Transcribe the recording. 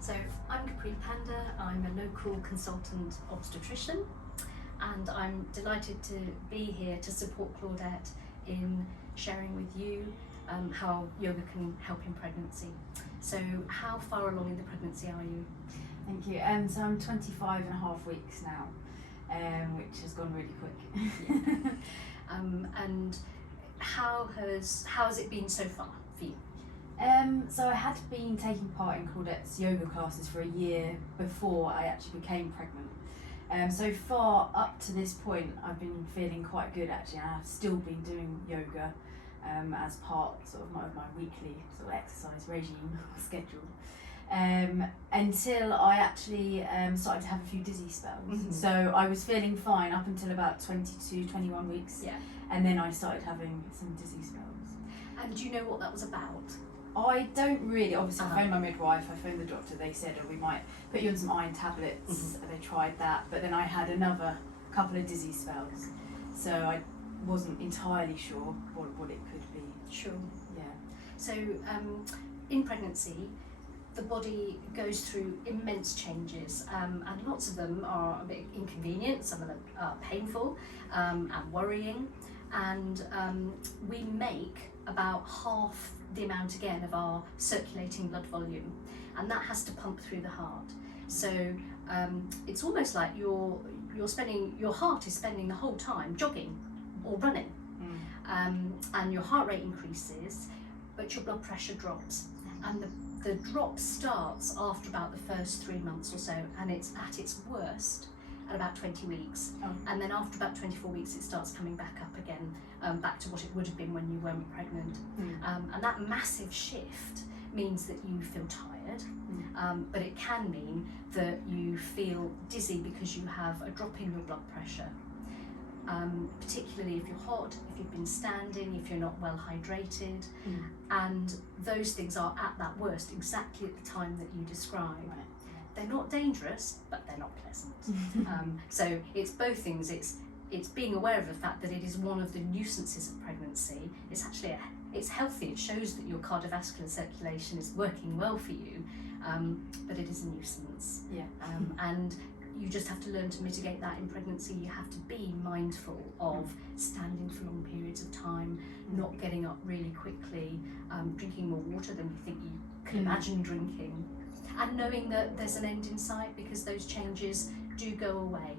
So I'm Dr Pandher, I'm a local consultant obstetrician, and I'm delighted to be here to support Claudette in sharing with you how yoga can help in pregnancy. So how far along in the pregnancy are you? Thank you. So I'm 25 and a half weeks now, which has gone really quick. And how has it been so far for you? So I had been taking part in Claudette's yoga classes for a year before I actually became pregnant. So far up to this point I've been feeling quite good actually, and I've still been doing yoga as part sort of my weekly sort of exercise regime schedule. Until I actually started to have a few dizzy spells. Mm-hmm. So I was feeling fine up until about 22, 21 weeks. Yeah. And then I started having some dizzy spells. And do you know what that was about? I don't really. Obviously, I phoned my midwife, I phoned the doctor, they said, oh, we might put you on some iron tablets. Mm-hmm. They tried that, but then I had another couple of dizzy spells. So I wasn't entirely sure what it could be. Sure. Yeah. So in pregnancy, the body goes through immense changes, and lots of them are a bit inconvenient, some of them are painful and worrying, and we make about half the amount again of our circulating blood volume, and that has to pump through the heart. So it's almost like your heart is spending the whole time jogging or running, and your heart rate increases, but your blood pressure drops, and the drop starts after about the first 3 months or so, and it's at its worst at about 20 weeks. Oh. And then after about 24 weeks it starts coming back up again, back to what it would have been when you weren't pregnant. And that massive shift means that you feel tired, but it can mean that you feel dizzy because you have a drop in your blood pressure. Particularly if you're hot, if you've been standing, if you're not well hydrated, and those things are at that worst exactly at the time that you describe. Right. They're not dangerous, but they're not pleasant. So it's both things. It's being aware of the fact that it is one of the nuisances of pregnancy. It's actually it's healthy. It shows that your cardiovascular circulation is working well for you, but it is a nuisance. Yeah. And you just have to learn to mitigate that in pregnancy. You have to be mindful of standing for long periods of time, not getting up really quickly, drinking more water than you think you can imagine drinking, and knowing that there's an end in sight because those changes do go away.